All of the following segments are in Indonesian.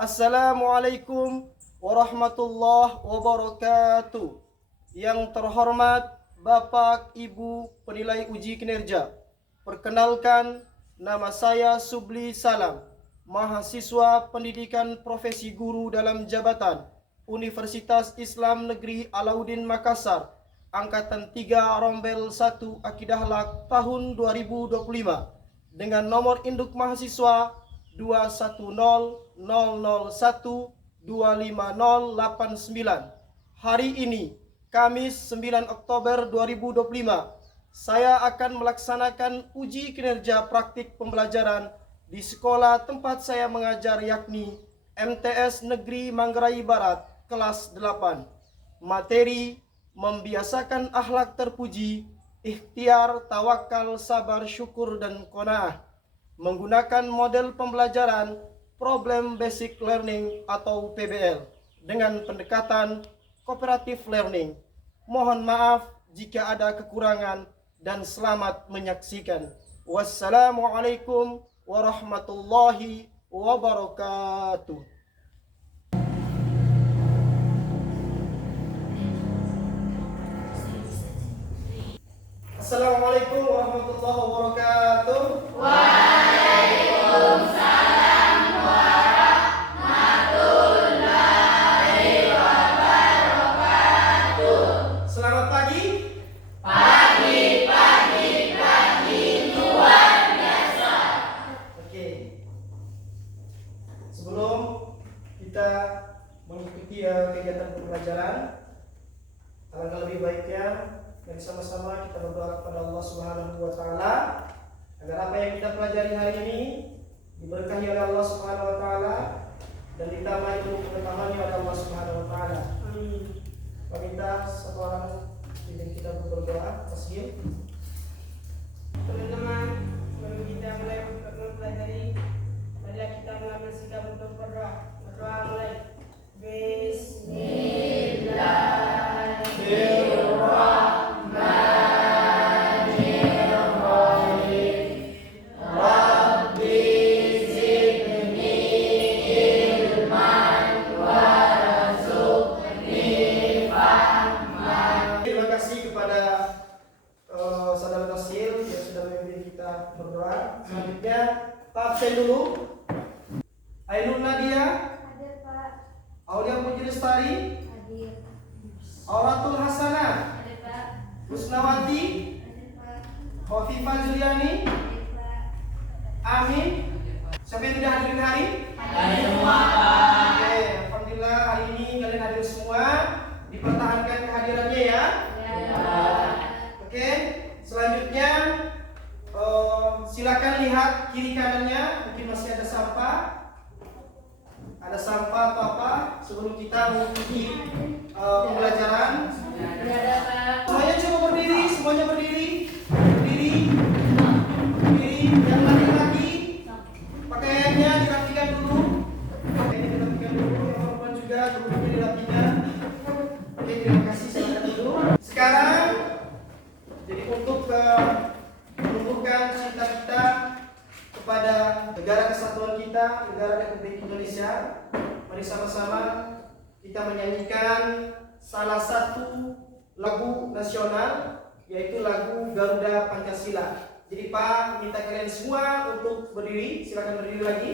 Assalamualaikum warahmatullahi wabarakatuh. Yang terhormat Bapak Ibu penilai uji kinerja, perkenalkan, nama saya Subli Salam, mahasiswa pendidikan profesi guru dalam jabatan Universitas Islam Negeri Alauddin Makassar, angkatan 3 Rombel 1 Akidah Lak tahun 2025 dengan nomor induk mahasiswa 21000125089. Hari ini, Kamis 9 Oktober 2025, saya akan melaksanakan uji kinerja praktik pembelajaran di sekolah tempat saya mengajar, yakni MTS Negeri Manggarai Barat, kelas 8. Materi membiasakan akhlak terpuji, ikhtiar, tawakal, sabar, syukur, dan qanaah. Menggunakan model pembelajaran Problem Basic Learning atau PBL dengan pendekatan Cooperative Learning. Mohon maaf jika ada kekurangan dan selamat menyaksikan. Wassalamualaikum warahmatullahi wabarakatuh. Assalamualaikum warahmatullahi wabarakatuh. Waalaikumsalam warahmatullahi wabarakatuh. Selamat pagi. Pagi luar biasa. Oke. Sebelum kita mengikuti kegiatan pembelajaran, alangkah lebih baiknya dan sama-sama kita berdoa kepada Allah Subhanahu wa taala agar apa yang kita pelajari hari ini diberkahi oleh Allah Subhanahu wa taala dan ditambah ilmu pengetahuannya oleh Allah Subhanahu wa taala. Amin. Meminta satu orang pimpin kita berdoa. Tasbih. Teman-teman, sebelum kita mulai mempelajari, marilah kita mengambil sikap untuk berdoa. Berdoa mulai. Terima kasih kepada saudara Tasil yang sudah memimpin kita berdoa. Selanjutnya, Pak absen dulu. Ainul Nadia, Hadir Pak. Aulia Puji Lestari, Hadir. Auratul Hasanah, Hadir Pak. Husnawati, Hadir Pak. Khofifah Juliani, Hadir Pak. Amin. Siapa yang tidak hadirin hari? Hadir semua, Pak. Oke, alhamdulillah hari ini kalian hadir semua. Dipertahankan kehadirannya ya. Oke, selanjutnya silakan lihat kiri kanannya, mungkin masih ada sampah. Ada sampah atau apa sebelum kita mengikuti pembelajaran. Semuanya coba berdiri, semuanya berdiri. Berdiri. Berdiri, yang laki-laki pakaiannya dirapikan dulu. Pakaiannya dirapikan dulu, yang perempuan juga duduknya dirapikan. Oke, terima kasih, silakan dulu. Sekarang jadi untuk menumbuhkan cinta kita kepada negara kesatuan kita, negara Republik Indonesia, mari sama-sama kita menyanyikan salah satu lagu nasional, yaitu lagu Garuda Pancasila. Jadi Pak, minta kalian semua untuk berdiri, silakan berdiri lagi.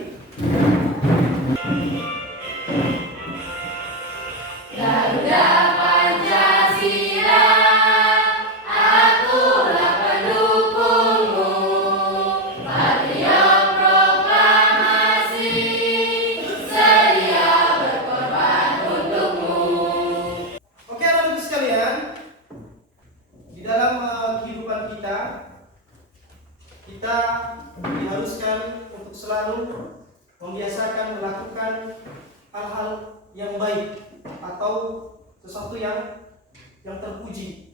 Garuda Pancasila, akulah pendukungmu. Patriot proklamasi, sedia berkorban untukmu. Oke, anak-anak sekalian, di dalam kehidupan kita diharuskan untuk selalu membiasakan melakukan hal-hal yang baik atau sesuatu yang terpuji.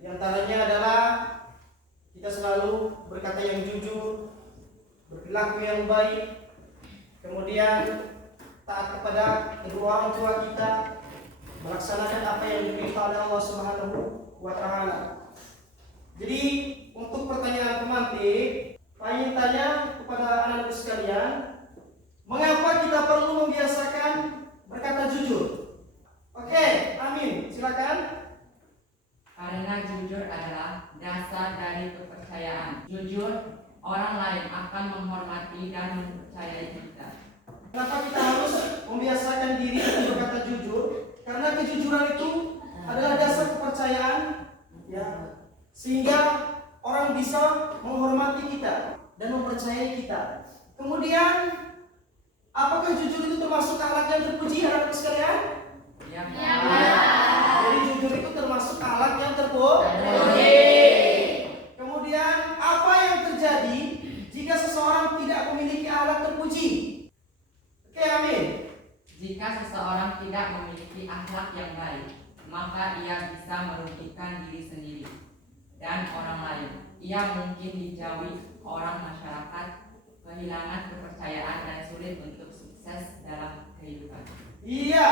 Di antaranya adalah kita selalu berkata yang jujur, berperilaku yang baik, kemudian taat kepada kedua orang tua kita, melaksanakan apa yang diperintah oleh Allah Subhanahu wa taala. Jadi untuk pertanyaan pemantik, saya ingin tanya kepada anak-anak sekalian, Mengapa kita perlu membiasakan berkata jujur? Oke, Amin, silakan. Karena jujur adalah dasar dari kepercayaan. Jujur, orang lain akan menghormati dan mempercayai kita. Kenapa kita harus membiasakan diri untuk berkata jujur? Karena kejujuran itu adalah dasar kepercayaan, ya, sehingga orang bisa menghormati kita dan mempercayai kita. Kemudian, apakah jujur itu termasuk akhlak yang terpuji, anak-anak sekalian? Ya, Jadi jujur itu termasuk akhlak yang terpuji. Kemudian, apa yang terjadi jika seseorang tidak memiliki akhlak terpuji? Oke, Amin. jika seseorang tidak memiliki akhlak yang baik, maka ia bisa merugikan diri sendiri dan orang lain. Ia mungkin dijauhi orang masyarakat, kehilangan kepercayaan dan sulit untuk sukses dalam kehidupan. Iya.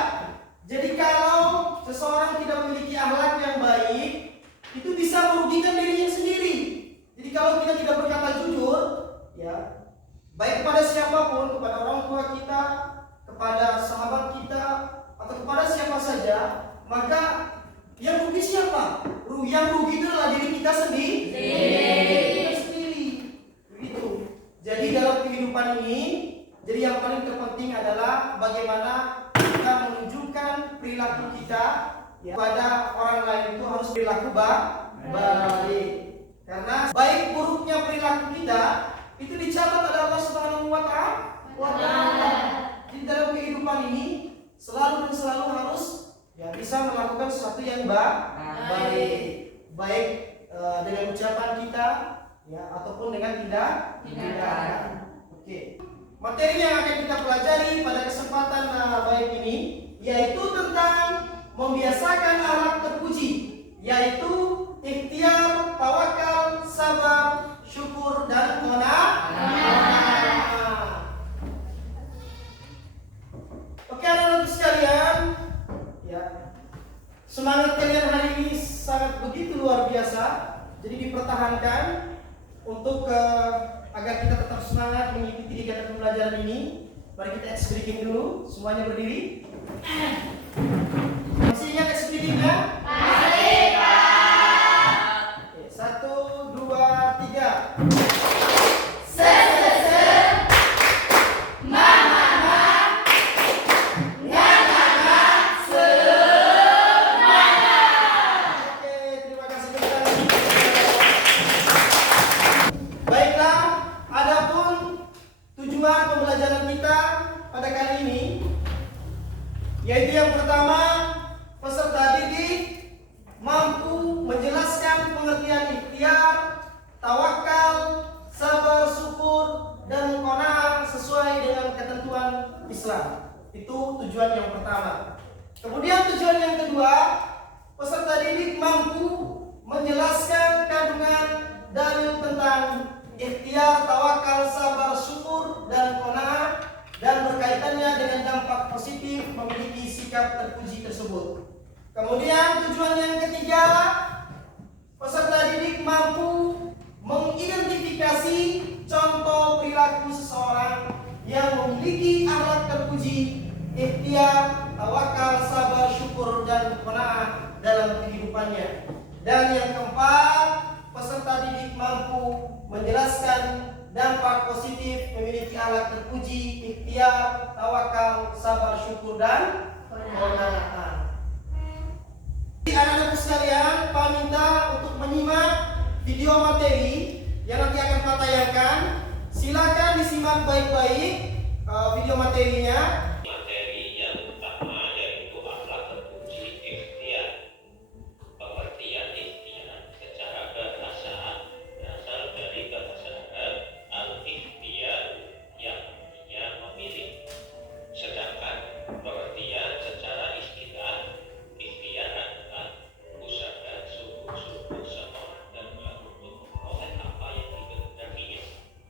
Jadi kalau seseorang tidak memiliki akhlak yang baik, itu bisa merugikan dirinya sendiri. Jadi kalau kita tidak berkata jujur, ya, baik kepada siapapun, kepada orang tua kita, kepada sahabat kita, atau kepada siapa saja, maka yang rugi siapa? Yang rugi itu adalah diri kita sendiri. Kita sendiri. Begitu. Jadi dalam kehidupan ini, jadi yang paling terpenting adalah bagaimana kita menunjukkan perilaku kita, ya, pada orang lain itu harus perilaku baik. Karena baik buruknya perilaku kita itu dicatat oleh Allah Subhanahu wa Ta'ala. Di dalam kehidupan ini selalu dan selalu harus, ya, bisa melakukan sesuatu yang baik dengan ucapan kita, ya, ataupun dengan tindakan. Oke. Materi yang akan kita pelajari pada kesempatan baik ini yaitu tentang membiasakan akhlak terpuji, yaitu ikhtiar, tawakal, sabar, syukur, dan qanaah. Oke, anak-anak sekalian, ya, semangat kalian hari ini sangat begitu luar biasa. Jadi dipertahankan untuk agar kita tetap semangat mengikuti kegiatan pembelajaran ini. Mari kita ex breaking dulu, semuanya berdiri. Masih ingat ex breakingnya? Masih, Pak. Oke, 1, 2, 3. Oke, terima kasih kembali. Baiklah, adapun tujuan pembelajaran kita pada kali ini yaitu yang pertama, peserta didik mampu menjelaskan pengertian ikhtiar, tawakal, sabar, syukur, dan qanaah sesuai dengan ketentuan Islam. Itu tujuan yang pertama. Kemudian tujuan yang kedua, peserta didik mampu menjelaskan kandungan dalil tentang ikhtiar, tawakal, sabar, syukur, dan qanaah dan berkaitannya dengan dampak positif memiliki sikap terpuji tersebut. Kemudian tujuan yang ketiga, peserta didik mampu mengidentifikasi contoh perilaku seseorang yang memiliki akhlak terpuji, ikhtiar, tawakal, sabar, syukur, dan qanaah dalam kehidupannya. Dan yang keempat, peserta didik mampu menjelaskan dampak positif memiliki akhlak terpuji, ikhtiar, tawakal, sabar, syukur, dan qanaah. Anak-anak sekalian, Pak minta untuk menyimak video materi yang nanti akan Pak tayangkan. Silakan disimak baik-baik video materinya. Materi yang utama yaitu akhlak terpuji ikhtiar. Pengertian ikhtiar secara bahasa berasal dari bahasa Arab al-ikhtiar yang artinya memilih. Sedangkan pengertian secara istilah ikhtiar adalah usaha sungguh-sungguh seorang dan untuk memperoleh apa yang dikehendakinya.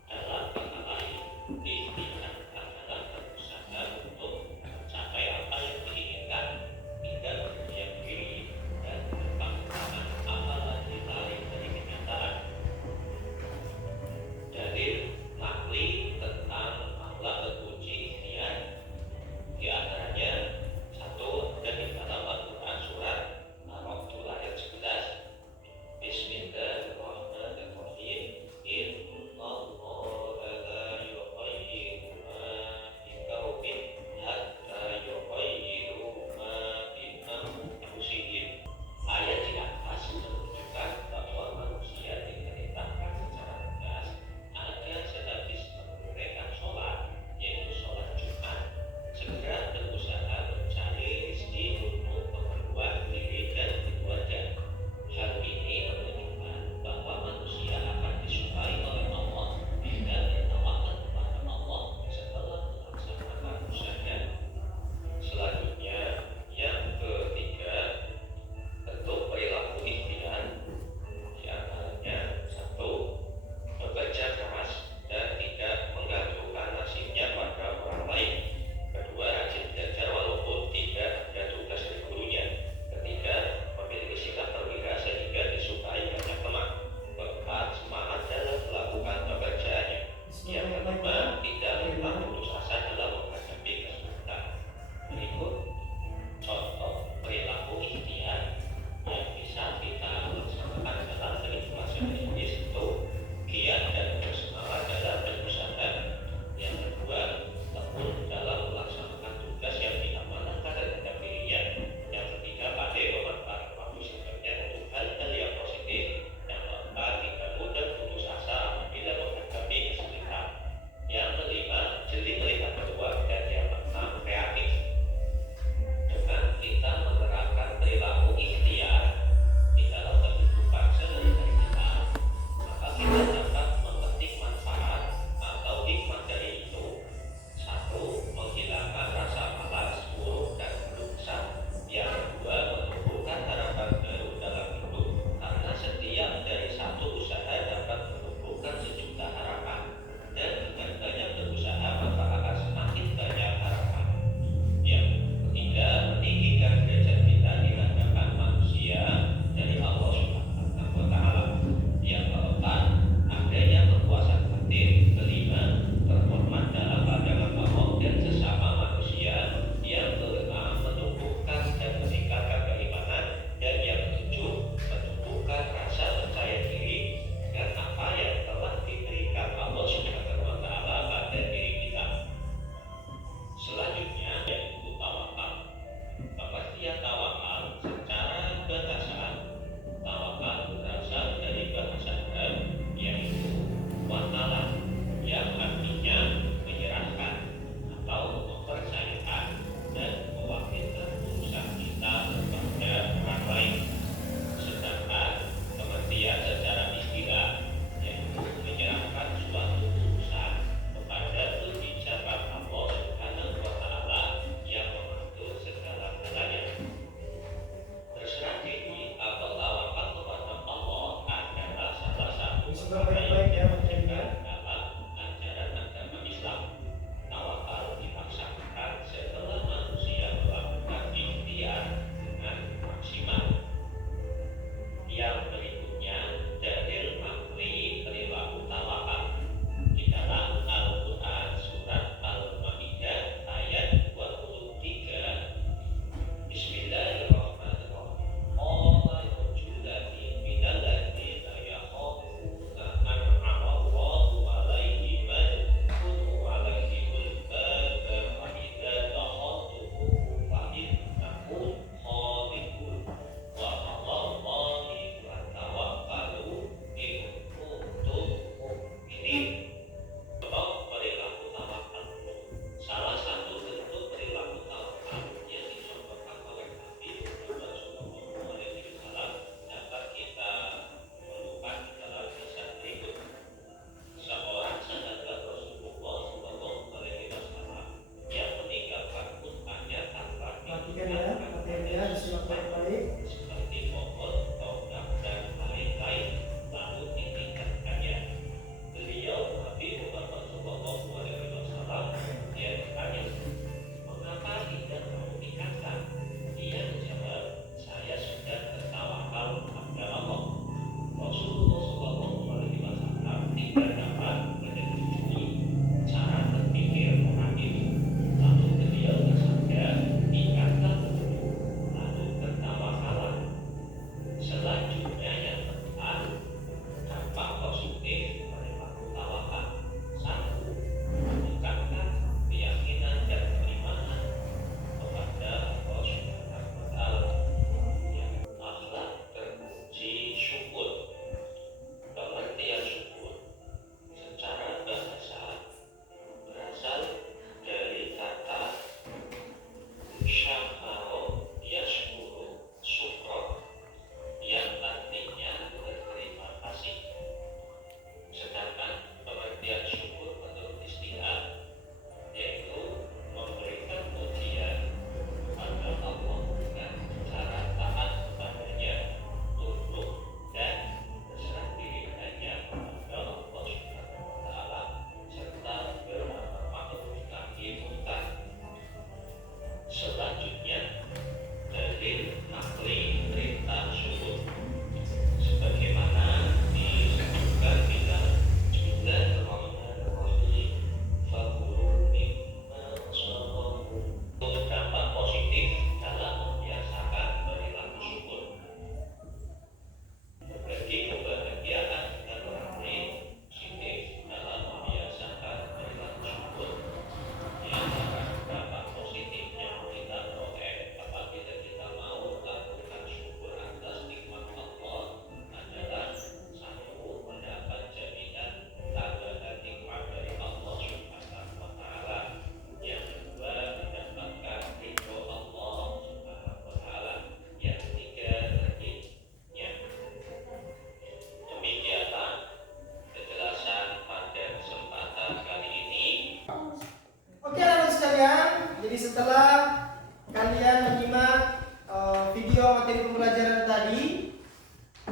Dalam kata lain, ikhtiar adalah berusaha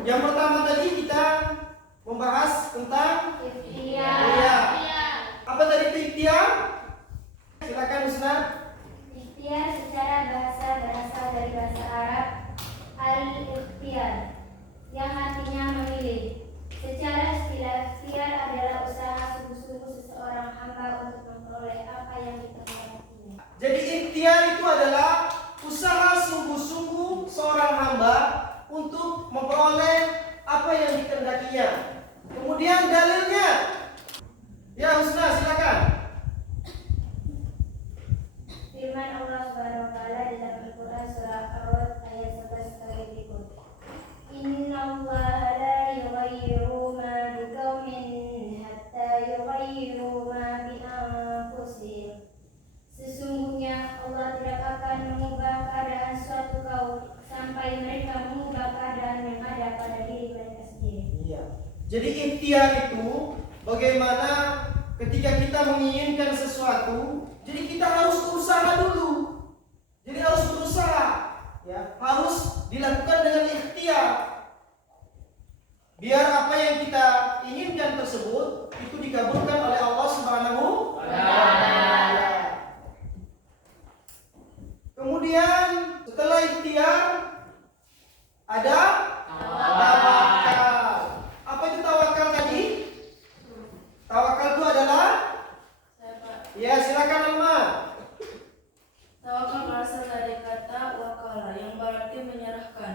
Yang pertama tadi kita membahas tentang Ikhtiar. iya. Apa tadi itu ikhtiar? Silakan Ustaz. Ikhtiar secara bahasa berasal dari bahasa Arab al-ikhtiyar yang artinya memilih. Secara istilah, ikhtiar adalah usaha sungguh-sungguh seseorang hamba untuk memperoleh apa yang dikehendakinya. Jadi ikhtiar itu adalah usaha sungguh-sungguh seorang hamba untuk memperoleh apa yang dikehendakinya. Kemudian dalilnya. Ya Ustaz, silakan. Firman Allah Subhanahu wa taala dalam Al-Qur'an surah Ar-Ra'd ayat 11 sebagai berikut. Innallaha la yughayyiru ma biqaumin hatta yughayyiru ma bi anfusihim. Sesungguhnya Allah tidak akan mengubah keadaan suatu kaum sampai mereka mengubah keadaan yang ada pada diri mereka sendiri. Iya. Jadi ikhtiar itu bagaimana ketika kita menginginkan sesuatu, jadi kita harus berusaha dulu. Jadi harus berusaha, ya, harus dilakukan dengan ikhtiar. Biar apa yang kita inginkan tersebut itu dikabulkan oleh Allah Subhanahu wa taala. Kemudian setelah ikhtiar ada tawakal. Apa itu tawakal tadi? Tawakal itu adalah, ya silakan Alma. Tawakal berasal dari kata wakala yang berarti menyerahkan.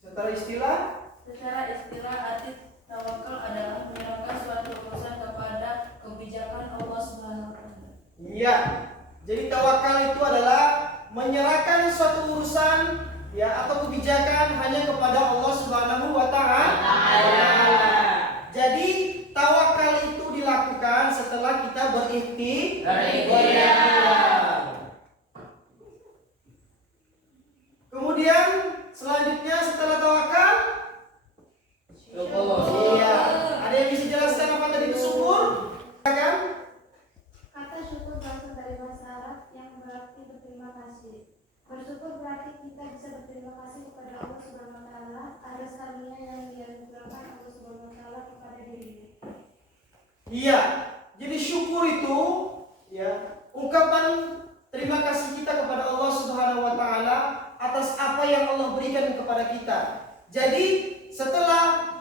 Setelah istilah, arti tawakal adalah menyerahkan suatu urusan kepada kebijakan Allah Subhanahu wa taala. iya. Jadi tawakal itu adalah menyerahkan suatu urusan, ya, atau kebijakan hanya kepada Allah Subhanahu wa taala. Jadi tawakal itu dilakukan setelah kita berikhtiar. Kemudian selanjutnya setelah tawakal, iya. Ada yang bisa jelaskan apa tadi itu syukur? Kan? Kata syukur berasal dari bahasa Arab yang berarti berterima kasih. Bersyukur berarti kita bisa berterima kasih kepada Allah Subhanahu wa taala atas karunia yang dianugerahkan Allah Subhanahu wa taala kepada dirinya. Iya. Jadi syukur itu, ya, ungkapan terima kasih kita kepada Allah Subhanahu wa taala atas apa yang Allah berikan kepada kita. Jadi setelah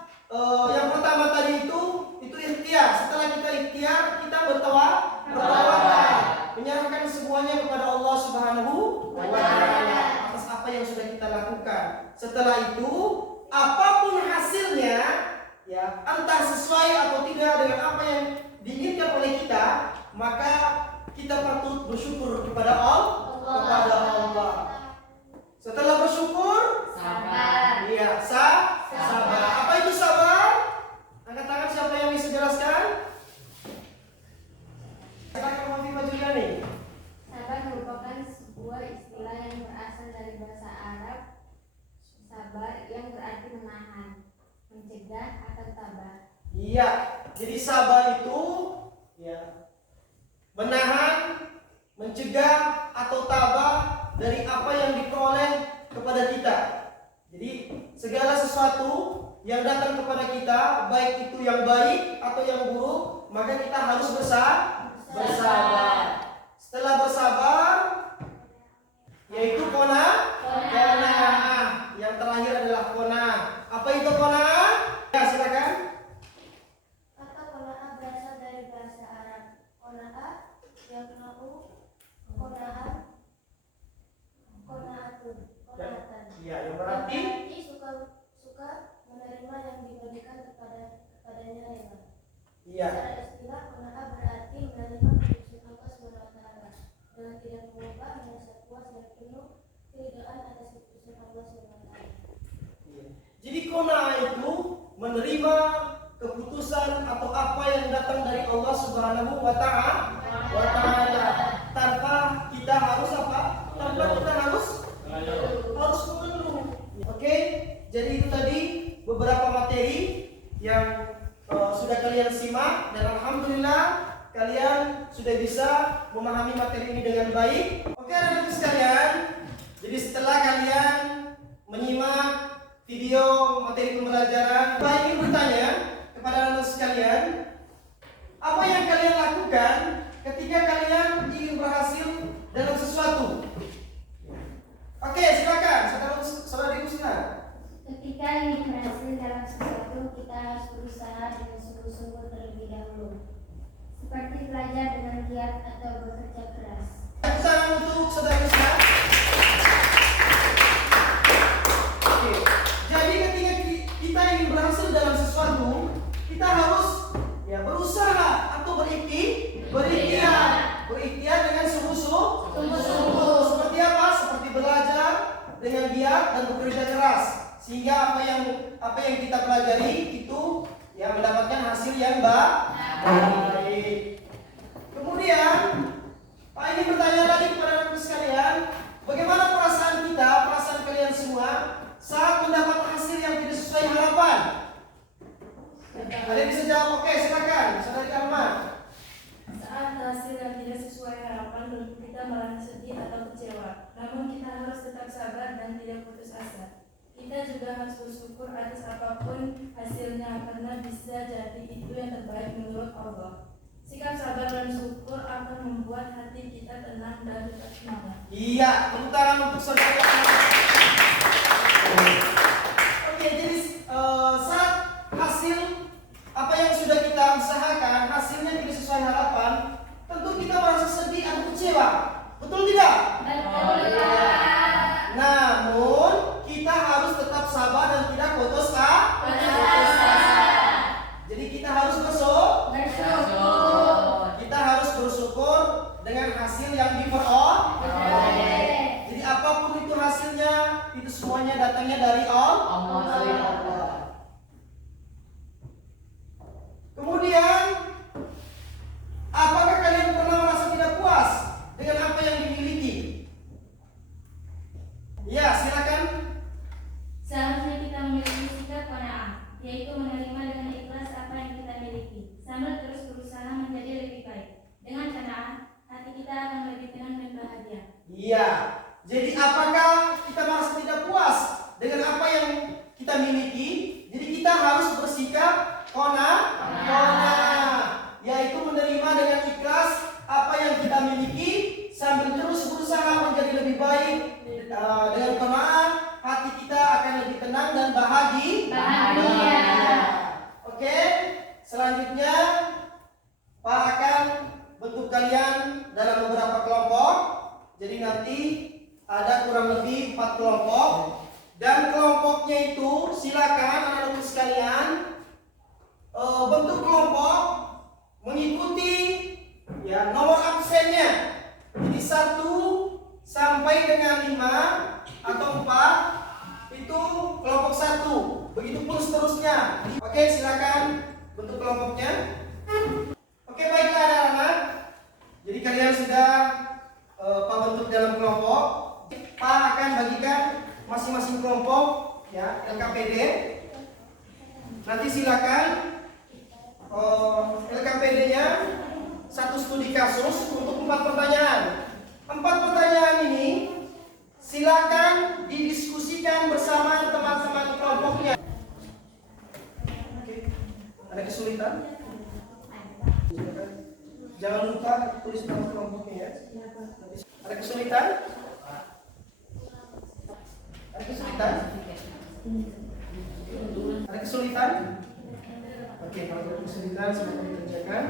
yang pertama tadi itu ikhtiar. Setelah kita ikhtiar, kita bertawakal, menyerahkan semuanya kepada Allah Subhanahu wa taala atas apa yang sudah kita lakukan. Setelah itu, apapun hasilnya, ya, entah sesuai atau tidak dengan apa yang diinginkan oleh kita, maka kita patut bersyukur kepada Allah. Setelah bersyukur, Sabar. iya, sabar. Apa itu sabar? Angkat tangan siapa yang bisa jelaskan? Silakan Mufimah juga nih. Sabar merupakan sebuah istilah yang berasal dari bahasa Arab sabar yang berarti menahan, mencegah atau tabah. Iya, jadi sabar itu, ya, menahan, mencegah atau tabah dari apa yang diperoleh kepada kita. Jadi segala sesuatu yang datang kepada kita, baik itu yang baik atau yang buruk, maka kita harus bersabar. Setelah bersabar, yaitu qanaah. Yang terakhir adalah qanaah. Apa itu qanaah? Ya, silakan. Kata qanaah berasal dari bahasa Arab qanaah yang qanaatan. Ya, yang berarti suka menerima yang diberikan kepadanya rela. iya. Secara istilah qanaah berarti menerima keputusan Allah Subhanahu wa taala dan tidak mengubah, merasa puas dan penuh keridhaan atas keputusan Allah Subhanahu wa taala. Jadi qanaah itu menerima keputusan atau apa yang datang dari Allah Subhanahu wa taala tanpa kita harus apa? Tanpa kita harus mengeluh. Oke? Jadi itu tadi beberapa materi yang sudah kalian simak dan alhamdulillah kalian sudah bisa memahami materi ini dengan baik. Oke, anak-anak sekalian. Jadi setelah kalian video materi pembelajaran. Saya ingin bertanya kepada anak sekalian, apa yang kalian lakukan ketika kalian ingin berhasil dalam sesuatu? Oke, silakan, saudara Gusna. Ketika ingin berhasil dalam sesuatu, kita harus berusaha dengan sungguh-sungguh terlebih dahulu. Seperti belajar dengan giat atau bekerja keras. Tepuk tangan untuk saudara Gusna. Oke, jadi ketika kita ingin berhasil dalam sesuatu, kita harus berusaha atau berikhtiar dengan sungguh-sungguh. Seperti apa? Seperti belajar dengan giat dan bekerja keras, sehingga apa yang kita pelajari itu mendapatkan hasil yang baik. Kemudian Pak ingin bertanya lagi kepada anak sekalian, bagaimana perasaan kalian semua saat mendapat hasil yang tidak sesuai harapan? Ada yang bisa jawab? Oke, silakan, saudari Arman. Saat hasil yang tidak sesuai harapan, kita merasa sedih atau kecewa. Namun kita harus tetap sabar dan tidak putus asa. Kita juga harus bersyukur atas apapun hasilnya, karena bisa jadi itu yang terbaik menurut Allah. Sikap sabar dan syukur akan membuat hati kita tenang dan tetap semangat. Iya, tepuk tangan untuk saudari Arman. Oke, jadi saat hasil apa yang sudah kita usahakan hasilnya tidak sesuai harapan, tentu kita merasa sedih atau kecewa. Betul tidak? Betul. Namun kita harus tetap sabar dan tidak putus asa. Jadi kita harus bersyukur dengan hasil yang diperoleh. Jadi apapun itu hasilnya, itu semuanya datangnya dari Allah. Kemudian, apakah kalian pernah merasa tidak puas dengan apa yang dimiliki? Ya, silakan. Seharusnya kita memiliki sikap qanaah, yaitu menerima dengan ikhlas apa yang kita miliki, sambil terus berusaha menjadi lebih baik. Dengan qanaah, hati kita akan lebih tenang dan bahagia. Iya. Jadi apakah kita merasa tidak puas dengan apa yang kita miliki? Jadi kita harus bersikap qanaah, yaitu menerima dengan ikhlas apa yang kita miliki, sambil terus berusaha menjadi lebih baik. Dengan qanaah, hati kita akan lebih tenang dan bahagia. Oke, selanjutnya Pak akan bentuk kalian dalam beberapa kelompok. Jadi nanti ada kurang lebih 4 kelompok, dan kelompoknya itu silakan anak-anak sekalian bentuk kelompok mengikuti nomor absennya. Jadi 1 sampai dengan 5 atau 4 itu kelompok 1. Begitupun seterusnya. Oke, silakan bentuk kelompoknya. Oke, baiklah anak-anak. Jadi kalian sudah Pak bentuk dalam kelompok. Pak akan bagikan masing-masing kelompok LKPD. Nanti silakan LKPD-nya 1 studi kasus untuk 4 pertanyaan. 4 pertanyaan ini silakan didiskusikan bersama teman-teman kelompoknya. Oke. Ada kesulitan? Jangan lupa tulis nama kelompoknya ya. Ada kesulitan? Ada kesulitan? Ada kesulitan? Oke, kalau ada kesulitan semoga dikerjakan.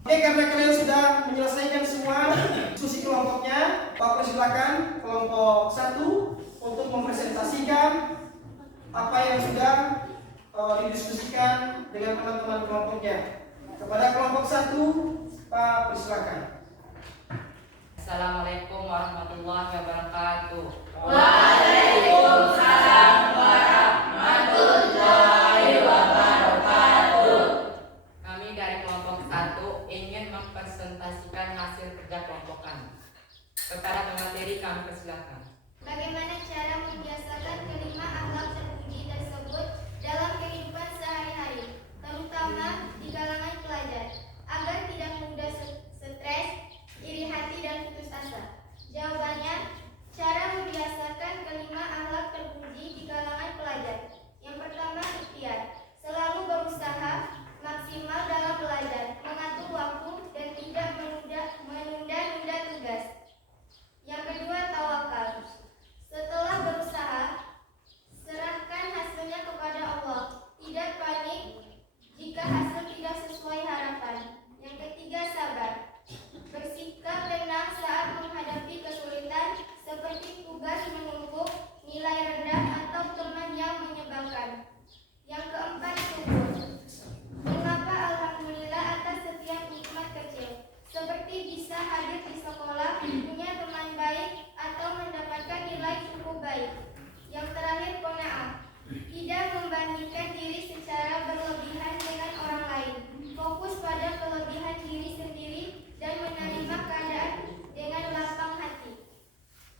Oke, karena kalian sudah menyelesaikan semua diskusi kelompoknya, Pak persilakan kelompok 1 untuk mempresentasikan apa yang sudah didiskusikan dengan teman-teman kelompoknya. Kepada kelompok 1, Pak persilakan. Assalamualaikum warahmatullahi wabarakatuh. Waalaikumsalam warahmatullahi wabarakatuh. Kami dari kelompok 1 ingin mempresentasikan hasil kerja kelompokan. Kepada pemateri kami persilakan. Bagaimana cara membiasakan kelima akhlak terpuji tersebut dalam kehidupan sehari-hari, terutama di kalangan pelajar, agar tidak mudah stres, baik qanaah. Tidak membandingkan diri secara berlebihan dengan orang lain. Fokus pada kelebihan diri sendiri dan menerima keadaan dengan lapang hati.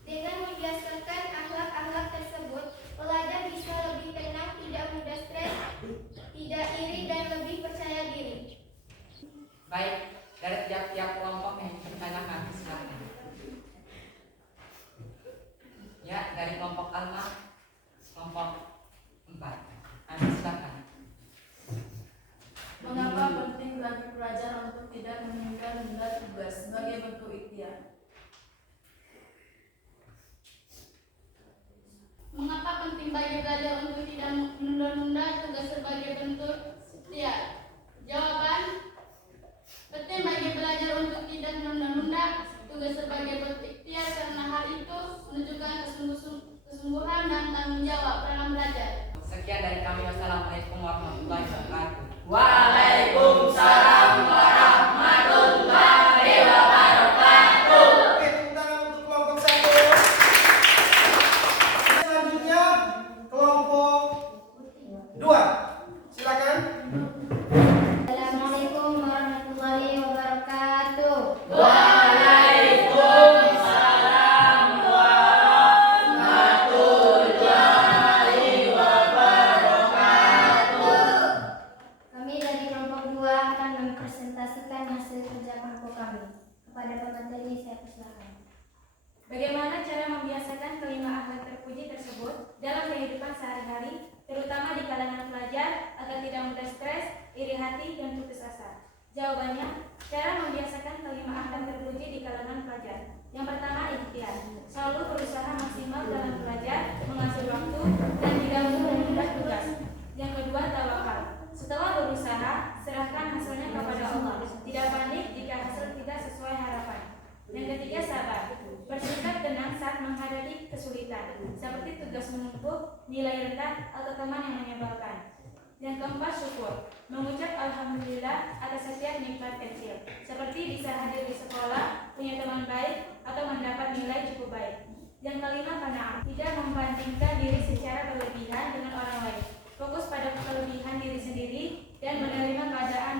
Dengan membiasakan akhlak-akhlak tersebut, pelajar bisa lebih tenang, tidak mudah stres, tidak iri, dan lebih percaya diri. Baik, dari tiap-tiap kelompok yang ditanyakan, silakan. Ya, dari kelompok Alma, kelompok 4. Anda silakan. Mengapa penting bagi pelajar untuk tidak menunda-nunda tugas sebagai bentuk ikhtiar? Mengapa penting bagi pelajar untuk tidak menunda-nunda tugas sebagai bentuk ikhtiar? Jawaban: penting bagi pelajar untuk tidak menunda-nunda tugas sebagai bentuk ikhtiar karena hal itu menunjukkan kesungguhan dan tanggung jawab dalam belajar. Sekian dari kami. Wassalamualaikum warahmatullahi wabarakatuh. Waalaikumsalam warahmatullahi wabarakatuh. Oke, tepuk tangan untuk kelompok 1. Selanjutnya kelompok 2. Silakan. Assalamualaikum warahmatullahi wabarakatuh. Waalaikumsalam warahmatullahi wabarakatuh. Kami dari kelompok 2 akan mempresentasikan hasil kerja kelompok kami. Kepada pemateri saya persilakan. Bagaimana cara membiasakan kelima akhlak terpuji tersebut dalam kehidupan sehari-hari, terutama di kalangan pelajar agar tidak mudah stres, iri hati, dan putus asa? Jawabannya, cara membiasakan kelima akhlak terpuji di kalangan pelajar. Yang pertama, ikhtiar. Selalu berusaha maksimal dalam belajar, mengatur waktu, dan tidak menunda tugas. Yang kedua, tawakal. Setelah berusaha, serahkan hasilnya kepada Allah. Tidak panik jika hasil tidak sesuai harapan. Yang ketiga, sabar. Bersikap tenang saat menghadapi kesulitan, seperti tugas menumpuk, nilai rendah, atau teman yang menyebalkan. Yang keempat, syukur. Mengucap alhamdulillah atas setiap nikmat kecil, seperti bisa hadir di sekolah, punya teman baik, atau mendapat nilai cukup baik. Yang kelima, qanaah. Tidak membandingkan diri secara berlebihan dengan orang lain. Fokus pada kelebihan diri sendiri dan menerima keadaan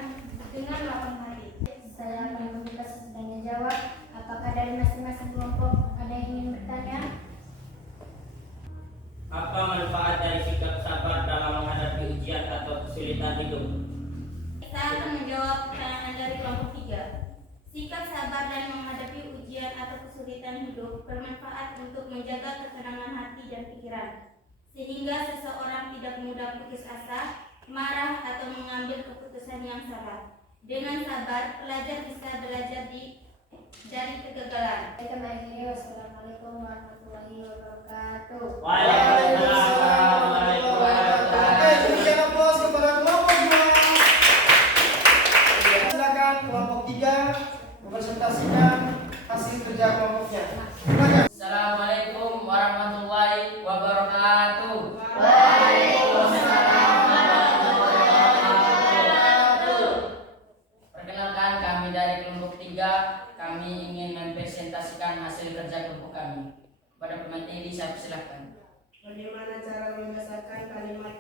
dengan lapang hati. Saya akan membuka sesi tanya jawab. Apakah dari masing-masing kelompok ada yang ingin bertanya? Apa manfaat dari sikap sabar dalam menghadapi ujian atau kesulitan hidup? Saya akan menjawab pertanyaan dari kelompok 3. Sikap sabar dan menghadapi ujian atau kesulitan hidup bermanfaat untuk menjaga ketenangan hati dan pikiran, sehingga seseorang tidak mudah putus asa, marah, atau mengambil keputusan yang salah. Dengan sabar, pelajar bisa belajar dari kegagalan. Saya kembali. Wassalamualaikum warahmatullahi wabarakatuh. Waalaikumsalam warahmatullahi wabarakatuh. Oke, berikan aplaus kepada kelompok 2. Silakan kelompok 3 mempresentasikan hasil kerja kelompoknya. Silakan. Assalamualaikum warahmatullahi wabarakatuh. Waalaikumsalam warahmatullahi wabarakatuh. Perkenalkan, kami dari kelompok 3. Kami ingin mempresentasikan hasil kerja kelompok kami. Pada pemateri saya persilakan. Bagaimana cara membiasakan kalimat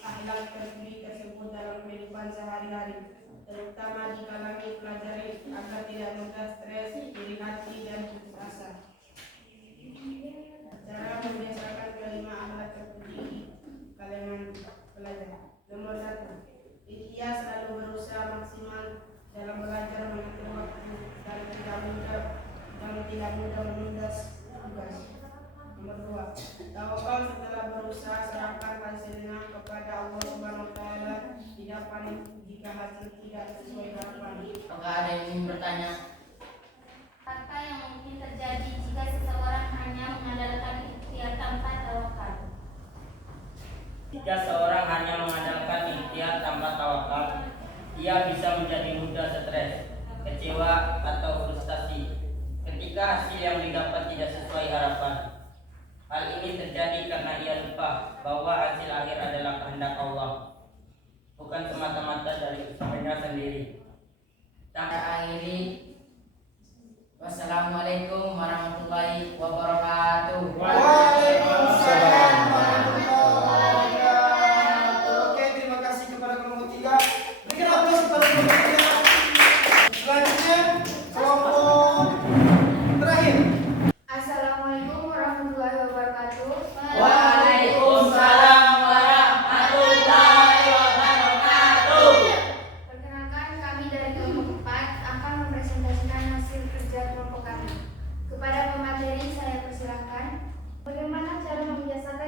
akhlak terpuji tersebut dalam kehidupan sehari-hari, terutama di kalangan pelajar agar tidak mudah stres, iri hati, dan putus asa? Cara membiasakan kelima akhlak terpuji di kalangan pelajar. Nomor 1, ikhtiar. Selalu berusaha maksimal dalam belajar, mengatur waktu, dan tidak mudah menunda tugas. Nomor 2, tawakal. Setelah berusaha, serahkan hasilnya kepada Allah Subhanahu wa taala. Tidak panik jika hasil tidak sesuai harapan. Apakah ada yang ingin bertanya? Apa yang mungkin terjadi jika seseorang hanya mengandalkan ikhtiar tanpa tawakal? Jika seorang hanya mengandalkan ikhtiar tanpa tawakal, ia bisa menjadi mudah stres, kecewa, atau frustasi ketika hasil yang didapat tidak sesuai harapan. Hal ini terjadi karena ia lupa bahwa hasil akhir adalah kehendak Allah, bukan semata-mata dari usahanya sendiri. Kita akhiri. Wassalamualaikum warahmatullahi wabarakatuh. Waalaikumsalam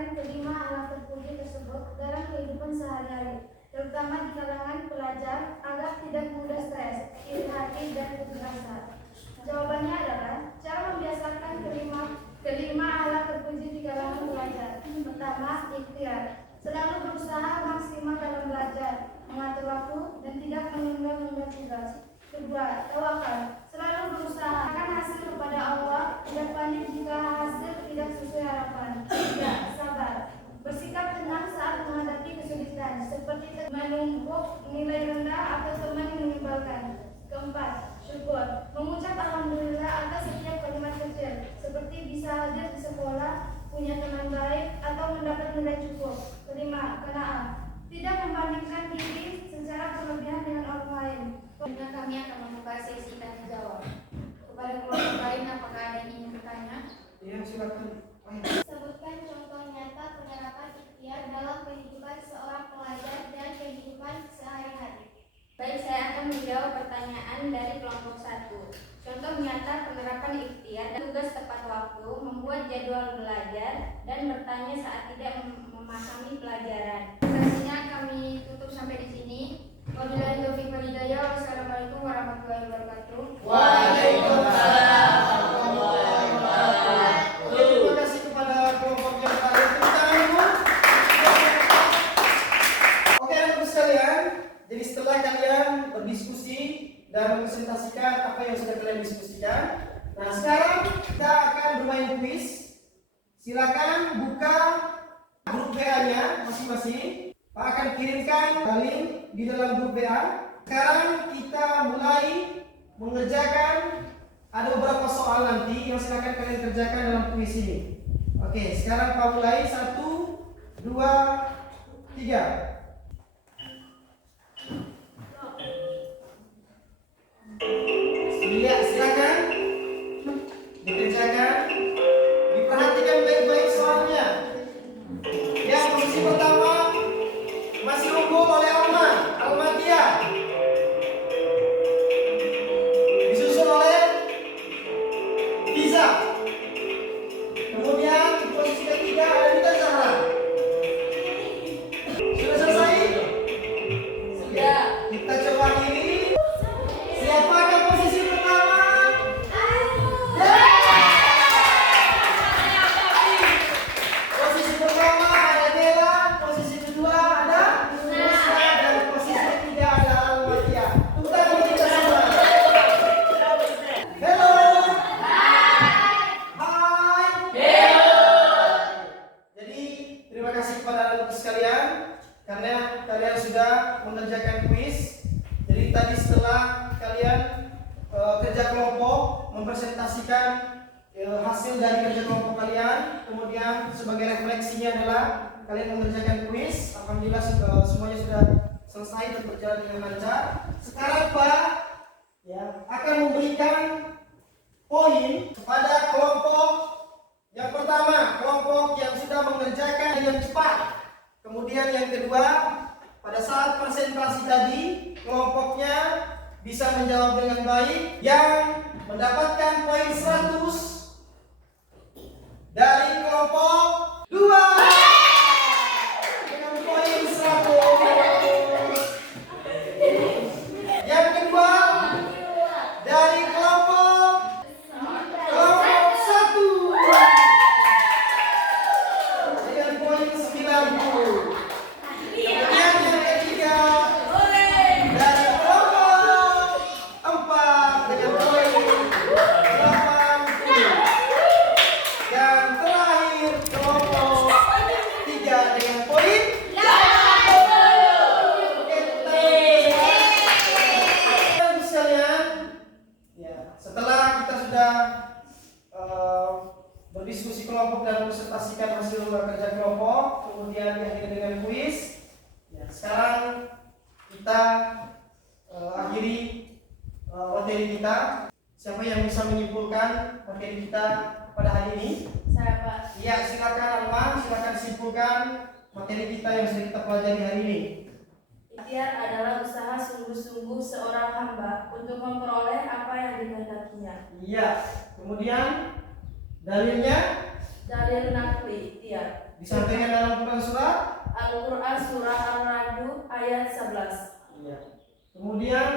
mengamalkan kelima ahlak terpuji tersebut dalam kehidupan sehari-hari, terutama di kalangan pelajar agar tidak mudah stres, iri hati, dan putus asa? Jawabannya adalah cara membiasakan kelima ahlak terpuji di kalangan pelajar. Pertama, ikhtiar. Selalu berusaha maksimal dalam belajar, mengatur waktu, dan tidak menunda-nunda tugas. Kedua, tawakal. Selalu berusaha akan hasil kepada Allah, tidak panik jika hasil tidak sesuai harapan. Tiga, sabar. Bersikap tenang saat menghadapi kesulitan, seperti menumpuk nilai rendah atau teman yang menyebalkan. Keempat, syukur. Mengucap alhamdulillah atas setiap kalimat kecil, seperti bisa hadir di sekolah, punya teman baik, atau mendapat nilai cukup. Kelima, qanaah. Tidak membandingkan diri secara berlebihan dengan orang lain. Selanjutnya kami akan membuka sesi tanya jawab. Kepada kelompok lain, apakah ada yang ingin bertanya? Iya, silakan. Sebutkan contoh nyata penerapan ikhtiar dalam kehidupan seorang pelajar dan kehidupan sehari-hari. Baik, saya akan menjawab pertanyaan dari kelompok 1. Contoh nyata penerapan ikhtiar dan tugas tepat waktu, membuat jadwal belajar, dan bertanya saat tidak memahami pelajaran. Sesinya kami tutup sampai di sini. Wabillahi taufiq wal hidayah. Wassalamualaikum warahmatullahi wabarakatuh. Waalaikumsalam warahmatullahi wabarakatuh. Terima kasih kepada kelompok yang terakhir. Tepuk tangan dulu. Oke, anak-anak sekalian, jadi setelah kalian berdiskusi dan mempresentasikan apa yang sudah kalian diskusikan, nah sekarang kita akan bermain kuis. Silakan buka grup WA-nya masing-masing. Pak akan kirimkan link di dalam grup WA. Sekarang kita mulai mengerjakan, ada beberapa soal nanti yang silakan kalian kerjakan dalam kuis ini. Oke, sekarang Pak mulai. 1, 2, 3. Iya, silakan dikerjakan. Diperhatikan baik-baik soalnya. Yang posisi pertama masih unggul oleh Almatia. Disusul oleh Liza. Kemudian di posisi ketiga ada Rita Zahra. Sudah selesai? Sudah. Kita coba akhiri. Siapakah posisi pertama? Posisi pertama ada Dela, posisi kedua ada Musa, dan posisi ketiga ada Almatia. Tepuk tangan untuk kita semua. Hello. Hai. Hello. Jadi terima kasih kepada anak-anak sekalian karena kalian sudah mengerjakan kuis. Jadi tadi setelah kalian kerja kelompok mempresentasikan hasil dari kerja kelompok kalian, kemudian sebagai refleksinya adalah kalian mengerjakan kuis. Alhamdulillah semuanya sudah selesai dan berjalan dengan lancar. Sekarang Pak akan memberikan poin kepada kelompok yang pertama, kelompok yang sudah mengerjakan dengan cepat. Kemudian yang kedua, pada saat presentasi tadi kelompoknya bisa menjawab dengan baik, yang mendapatkan poin 100 dari kelompok 2 dengan poin 100. Yang kedua dari kelompok 1 dengan poin 90. Kemudian yang ketiga dari kelompok 4 dengan poin 80. Dan terakhir kelompok 3 dengan poin 80. Oke, teman-teman sekalian, setelah kita sudah berdiskusi kelompok dan presentasikan hasil kerja kelompok, kemudian diakhiri dengan kuis. Sekarang kita akhiri materi kita. Siapa yang bisa menyimpulkan materi kita pada hari ini? Saya Pak. Iya, silakan Alma, silakan simpulkan materi kita yang sudah kita pelajari hari ini. Ikhtiar adalah usaha sungguh-sungguh seorang hamba untuk memperoleh apa yang dikehendakinya. Iya. Kemudian dalilnya? Dalil nakli ikhtiar. Disampaikan dalam Quran surat Al-Quran Surah Al-Ra'd ayat 11. Iya. Kemudian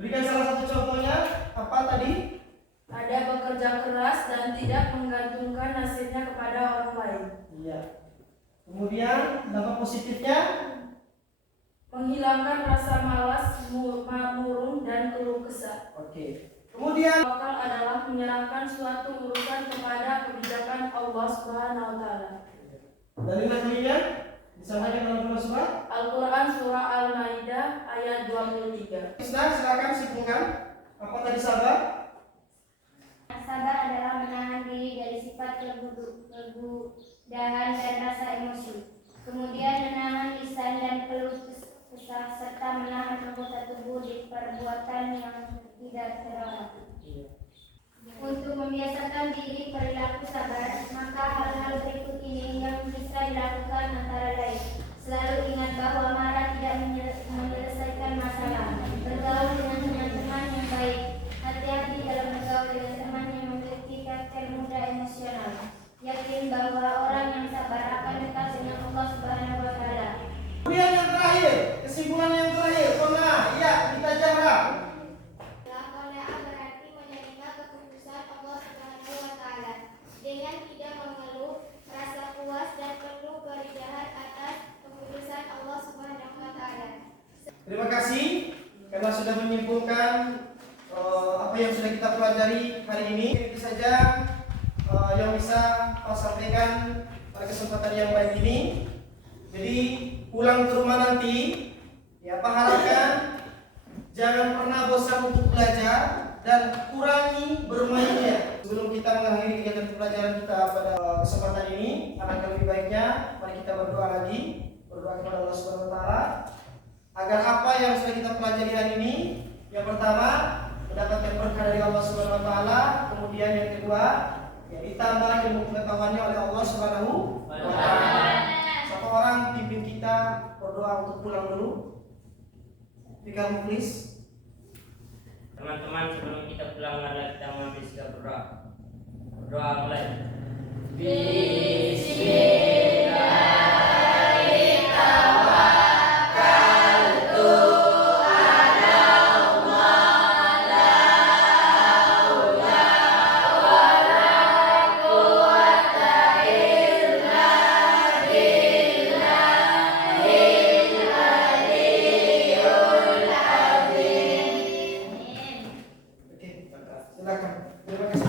berikan salah satu contohnya apa tadi? Ada bekerja keras dan tidak menggantungkan nasibnya kepada orang lain. Iya. Kemudian dampak positifnya Menghilangkan rasa malas, murung dan keluh kesah. oke. Kemudian Tawakal adalah menyerahkan suatu urusan kepada kebijakan Allah Subhanahu wa taala. dalil-dalilnya disampaikan dalam Quran surat Al-Quran Surah Al-Maidah ayat 23. Ustaz, silakan simpulkan apa tadi sabar? Sabar adalah menahan diri dari sifat kegudahan dan rasa emosi. Kemudian menahan lisan dan keluh kesah serta menahan anggota tubuh di perbuatan yang tidak terlarang. Untuk membiasakan diri perilaku sabar, maka hal-hal berikut ini yang bisa dilakukan antara lain: selalu ingat bahwa marah tidak menyelesaikan masalah. Bergaul dengan teman-teman yang baik. Hati-hati dalam bergaul dengan teman yang memiliki karakter mudah emosional. Yakin bahwa orang yang sabar akan dekat dengan Allah Subhanahu wa taala. Kemudian yang terakhir, kesimpulan yang terakhir, iya, kita jawab. Qanaah berarti menerima keputusan Allah Subhanahu wa taala dengan tidak mengeluh, rasa puas dan perlu beribadah atas keputusan Allah Subhanahu wa taala. Terima kasih karena sudah menyimpulkan apa yang sudah kita pelajari hari ini. Itu saja yang bisa Pak sampaikan pada kesempatan yang baik ini. Jadi pulang ke rumah nanti, ya Pak harapkan jangan pernah bosan untuk belajar dan kurangi bermainnya. Sebelum kita mengakhiri kegiatan pembelajaran kita pada kesempatan ini, alangkah lebih baiknya mari kita berdoa lagi, berdoa kepada Allah Subhanahu wa taala agar apa yang sudah kita pelajari hari ini, yang pertama mendapatkan berkah dari Allah Subhanahu wa taala, kemudian yang kedua ya ditambah ilmu pengetahuannya oleh Allah Subhanahu wa taala. Satu orang pimpin kita berdoa untuk pulang dulu. Fikar Muflis. Teman-teman, sebelum kita pulang mari kita mengambil sikap berdoa. Berdoa mulai. Oke, silakan. Terima kasih.